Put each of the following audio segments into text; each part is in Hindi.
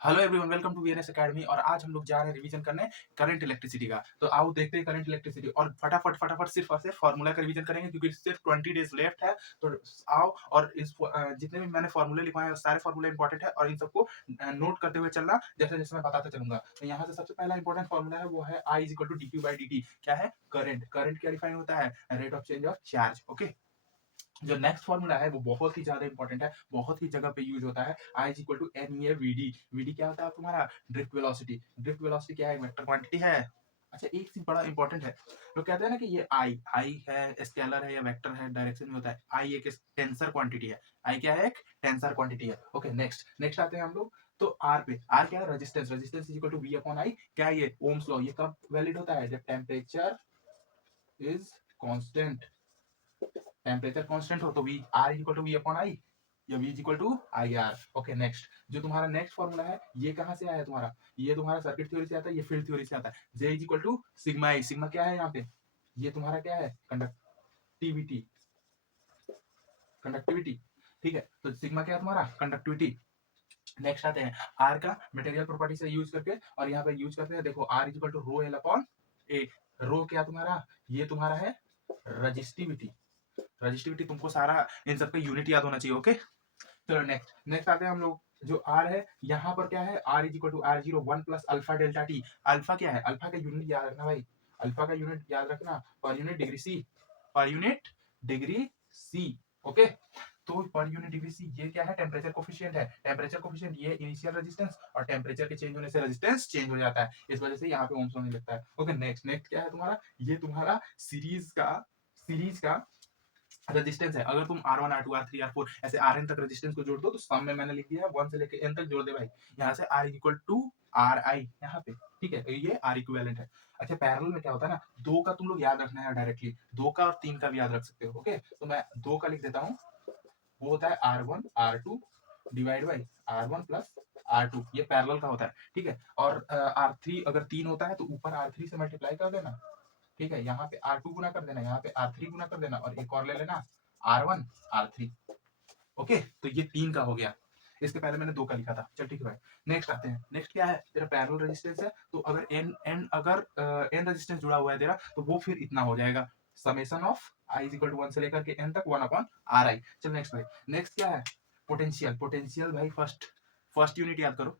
Hello everyone, welcome to VNS academy. और आज हम लोग जा रहे हैं रिवीजन करने करंट इलेक्ट्रिसिटी का। तो आओ देखते हैं करंट इलेक्ट्रिसिटी, और फटाफट फटाफट सिर्फ और सिर्फ फार्मूला का रिवीजन करेंगे क्योंकि सिर्फ 20 डेज लेफ्ट है। तो आओ, और जितने भी मैंने फार्मूले लिखवाए हैं सारे फार्मूले इंपॉर्टेंट है, और इन सबको नोट करते हुए चलना जैसे जैसे मैं बताता चलूंगा। तो यहाँ से सबसे पहला इंपॉर्टेंट फार्मूला है, वो है I is equal to D Q by D T. क्या है? करंट। करंट क्या डिफाइन होता है? Rate of change of charge. Okay. जो नेक्स्ट फॉर्मूला है वो बहुत ही ज्यादा इंपॉर्टेंट है, बहुत ही जगह पे यूज होता है। I is equal to N A V D. V D क्या होता है तुम्हारा? Drift velocity. ड्रिफ्ट वेलोसिटी क्या है? वेक्टर क्वांटिटी है। अच्छा, एक चीज बड़ा इंपॉर्टेंट है। लोग कहते हैं ना कि ये आई आई है, स्केलर है या वेक्टर है, डायरेक्शन में होता है। आई एक टेंसर क्वांटिटी है। आई क्या है? एक टेंसर क्वांटिटी है। ओके, नेक्स्ट नेक्स्ट आते हैं हम लोग। तो आर पे, आर क्या है? Resistance. Resistance is equal to V upon I. क्या है ये? Ohm's law. ये कब वैलिड होता है? जब temperature is constant. Temperature constant हो तो V R equal to V upon I, या V equal to I R. Okay, next जो तुम्हारा नेक्स्ट फॉर्मूला है, ये कहां से आया तुम्हारा? ये तुम्हारा सर्किट थ्योरी से आता है, ये फील्ड थ्योरी से आता है। J is equal to sigma I. Sigma क्या है यहाँ पे? ये तुम्हारा क्या है? कंडक्टिविटी। कंडक्टिविटी। ठीक है, तो सिग्मा क्या है तुम्हारा? कंडक्टिविटी। नेक्स्ट आते हैं आर का मटेरियल प्रॉपर्टी से यूज करके, और यहाँ पे यूज करते हैं। देखो R equal to rho L upon A. Rho क्या तुम्हारा? ये तुम्हारा है रजिस्टिविटी। रजिस्टिविटी तुमको सारा इन सबका यूनिट याद होना चाहिए। ओके, चलो नेक्स्ट नेक्स्ट आते हैं हम लोग। जो आर है यहाँ पर क्या है? R is equal to R zero one plus alpha delta T. Alpha क्या है? अल्फा का यूनिट याद रखना भाई। अल्फा का यूनिट याद रखना, per unit degree C. Per unit degree C. Okay, तो पर यूनिट डिग्री सी ये क्या है? टेम्परेचर कोफिशिएंट है। टेम्परेचर कोफिशिएंट ये इनिशियल रेजिस्टेंस, और टेम्परेचर के चेंज होने से रेजिस्टेंस चेंज हो जाता है, इस वजह से यहाँ पे ओम्स होने लगता है। ओके, नेक्स्ट नेक्स्ट क्या है तुम्हारा? ये तुम्हारा सीरीज का रेजिस्टेंस है। अगर तुम R1 R2 R3 R4 ऐसे Rn तक रेजिस्टेंस को जोड़ दो, तो सम में मैंने लिख दिया है 1 से लेकर n तक जोड़ दे भाई। यहाँ से R equal to R I यहाँ पे। ठीक है, ये R इक्विवेलेंट है। अच्छा, पैरेलल में क्या होता है ना, दो का तुम लोग याद रखना है डायरेक्टली। दो का और तीन का भी याद रख सकते हो। ओके, तो मैं दो का लिख देता हूँ। वो होता है R1 R2 divide by R1 plus R2। ये पैरेलल का होता है। ठीक है, और R3 अगर तीन होता है तो ऊपर R3 से मल्टीप्लाई कर देना। ठीक है, यहाँ पे R2 गुना कर देना, यहाँ पे R3 गुना कर देना, और एक और ले लेना R1 R3। ओके, तो ये तीन का हो गया। इसके पहले मैंने दो का लिखा था। चल ठीक है भाई, नेक्स्ट आते हैं। नेक्स्ट क्या है? तेरा पैरेलल रेजिस्टेंस है, तो अगर एन रेजिस्टेंस जुड़ा हुआ है तेरा, तो वो फिर इतना हो जाएगा, summation of I is equal to 1 से लेकर के n तक 1 अपॉन आर आई। चल नेक्स्ट भाई, नेक्स्ट क्या है? पोटेंशियल। पोटेंशियल भाई फर्स्ट फर्स्ट यूनिट याद करो।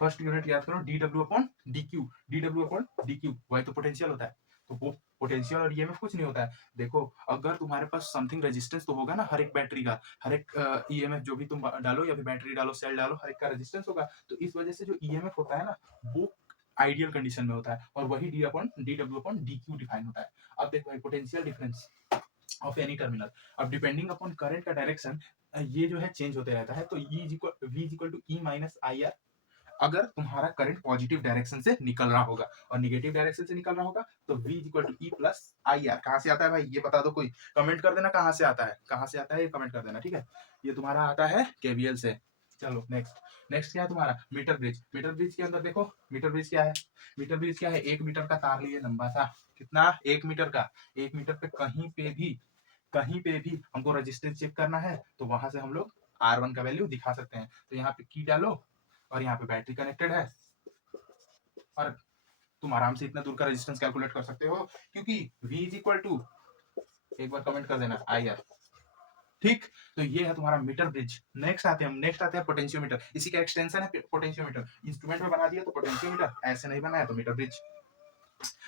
फर्स्ट यूनिट याद करो, D W upon D Q. D W upon D Q, वही तो पोटेंशियल होता है। तो वो पोटेंशियल और ईएमएफ कुछ नहीं होता है। देखो, अगर तुम्हारे पास समथिंग रेजिस्टेंस तो होगा ना हर एक बैटरी का, हर एक ईएमएफ जो भी तुम डालो या फिर बैटरी डालो, सेल डालो, हर एक का रेजिस्टेंस होगा। तो इस वजह से जो ईएमएफ होता है ना, वो आइडियल कंडीशन में होता है, और वही D upon D W upon D Q define होता है। अब देखो भाई, potential difference of any terminal. अब डिपेंडिंग अपॉन करंट का डायरेक्शन, ये जो है चेंज होते रहता है। तो E is equal to E minus I R, अगर तुम्हारा करंट पॉजिटिव डायरेक्शन से निकल रहा होगा, और निगेटिव डायरेक्शन से निकल रहा होगा तो V equal to E plus I R. कहां से आता है भाई? ये बता दो, कोई कमेंट कर देना कहां से आता है, कहां से आता है ये कमेंट कर देना। ठीक है, ये तुम्हारा आता है केवीएल से। चलो नेक्स्ट नेक्स्ट क्या है तुम्हारा? Metre bridge. मीटर ब्रिज के अंदर देखो, मीटर ब्रिज क्या है? मीटर ब्रिज क्या है? 1 मीटर का तार लिए लंबा सा। कितना? 1 मीटर का। 1 मीटर पे कहीं पे भी हमको रेजिस्टेंस चेक करना है, तो वहां से हम लोग R1 का वैल्यू दिखा सकते हैं। तो यहाँ पे की डालो, और यहाँ पे बैटरी कनेक्टेड है, और तुम आराम से इतना दूर का रेजिस्टेंस कैलकुलेट कर सकते हो, क्योंकि V इज इक्वल टू, एक बार कमेंट कर देना, आई आर। ठीक, तो ये है तुम्हारा मीटर ब्रिज। नेक्स्ट आते हैं पोटेंशियोमीटर। इसी का एक्सटेंशन है पोटेंशियोमीटर। इंस्ट्रूमेंट में बना दिया तो पोटेंशियोमीटर, ऐसे नहीं बनाया तो मीटर ब्रिज।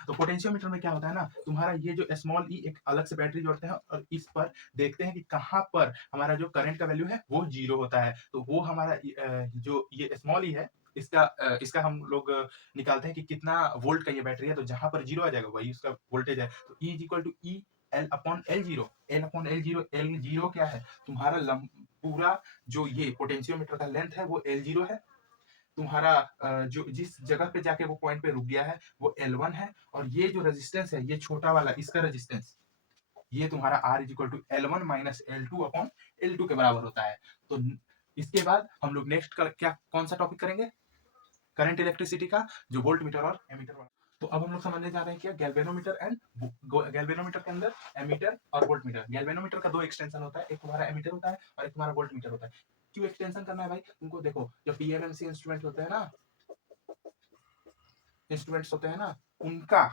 तो पोटेंशियोमीटर में क्या होता है ना, तुम्हारा ये जो स्मॉल ई एक अलग से बैटरी जोड़ते हैं, और इस पर देखते हैं कि कहाँ पर हमारा जो करंट का वैल्यू है वो जीरो होता है। तो वो हमारा जो ये स्मॉल ई है, इसका हम लोग निकालते हैं कि कितना वोल्ट का ये बैटरी है। तो जहां पर जीरो आ जाएगा वही उसका वोल्टेज है। तो E is equal to E L upon L zero. L upon L zero. L zero क्या है? तुम्हारा पूरा जो ये पोटेंशियोमीटर का लेंथ है वो एल जीरो है। तुम्हारा जो जिस जगह पे जाके वो पॉइंट पे रुक गया है वो L1 है, और ये जो रेजिस्टेंस है, ये छोटा वाला इसका रेजिस्टेंस, ये तुम्हारा R is equal to L1 minus L2 upon L2 के बराबर होता है। तो इसके बाद हम लोग नेक्स्ट क्या कौन सा टॉपिक करेंगे? करंट इलेक्ट्रिसिटी का, जो वोल्ट मीटर और एमीटर वाला। तो अब हम लोग समझने जा रहे हैं क्या? गैल्वेनोमीटर एंड गैल्वेनोमीटर के अंदर एमीटर और वोल्ट मीटर। गैल्वेनोमीटर का दो एक्सटेंशन होता है, एक तुम्हारा एमीटर होता है और एक तुम्हारा वोल्ट मीटर होता है। क्यों एक्सटेंशन करना है भाई तुमको? देखो जो पीएमएमसी इंस्ट्रूमेंट होते हैं ना, इंस्ट्रूमेंट्स होते हैं ना, उनका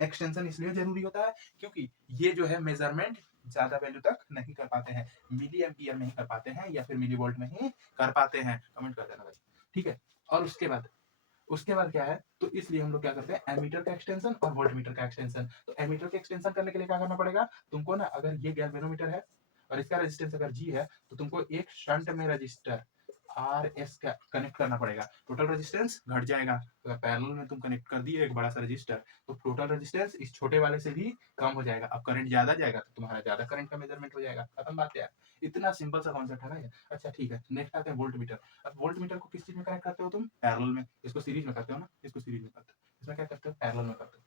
एक्सटेंशन इसलिए जरूरी होता है क्योंकि ये जो है मेजरमेंट ज्यादा वैल्यू तक नहीं कर पाते हैं, मिली एम्पियर में ही कर पाते हैं या फिर मिली वोल्ट में ही कर पाते हैं। कमेंट कर देना भाई, ठीक है। और उसके बाद क्या है, तो इसलिए हम लोग क्या करते हैं, एमीटर का एक्सटेंशन और वोल्टमीटर का एक्सटेंशन। तो एमीटर का एक्सटेंशन करने के लिए क्या करना पड़ेगा तुमको ना, अगर ये गैल्वेनोमीटर है और इसका रेजिस्टेंस अगर जी है, तो तुमको एक शंट में रजिस्टर आर एस का कनेक्ट करना पड़ेगा। टोटल रेजिस्टेंस घट जाएगा। अगर पैरेलल में तुम कनेक्ट कर दिए एक बड़ा सा रजिस्टर, तो टोटल रेजिस्टेंस इस छोटे वाले से भी कम हो जाएगा। अब करंट ज्यादा जाएगा तो तुम्हारा ज्यादा करंट का मेजरमेंट हो जाएगा। खत्म बात है। इतना सिंपल सा कॉन्सेप्ट है ना। अच्छा ठीक है, नेक्स्ट आते हैं वोल्ट मीटर। अब वोल्ट मीटर को किस चीज में कनेक्ट करते हो तुम? पैरेलल में। इसको सीरीज में करते हो ना, इसको सीरीज में करते हो। इसमें क्या करते हो, पैरेलल में करते हो,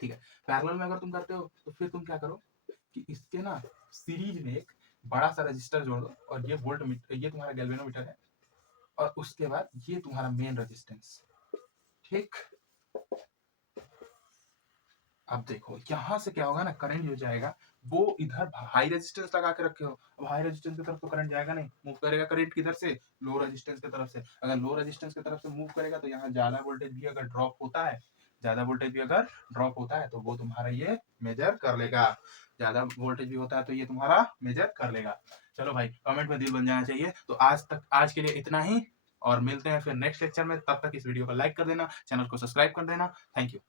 ठीक है। पैरेलल में अगर तुम करते हो तो फिर तुम क्या करो कि इसके ना सीरीज में एक बड़ा सा रजिस्टर जोड़ दो, और ये वोल्ट मीटर, ये तुम्हारा गैल्वेनोमीटर है, और उसके बाद ये तुम्हारा मेन रेजिस्टेंस, ठीक। अब देखो यहां से क्या होगा ना, करंट जो जाएगा वो इधर हाई रेजिस्टेंस लगा के रखे हो। अब हाई रेजिस्टेंस की तरफ तो करंट जाएगा नहीं, मूव करेगा करंट किधर से, लो रेजिस्टेंस की तरफ से। अगर लो रेजिस्टेंस की तरफ से मूव करेगा तो यहाँ ज्यादा वोल्टेज भी अगर ड्रॉप होता है, ज्यादा वोल्टेज भी अगर ड्रॉप होता है तो वो तुम्हारा ये मेजर कर लेगा। ज्यादा वोल्टेज भी होता है तो ये तुम्हारा मेजर कर लेगा। चलो भाई, कमेंट में दिल बन जाना चाहिए। तो आज के लिए इतना ही, और मिलते हैं फिर नेक्स्ट लेक्चर में। तब तक इस वीडियो को लाइक कर देना, चैनल को सब्सक्राइब कर देना। Thank you.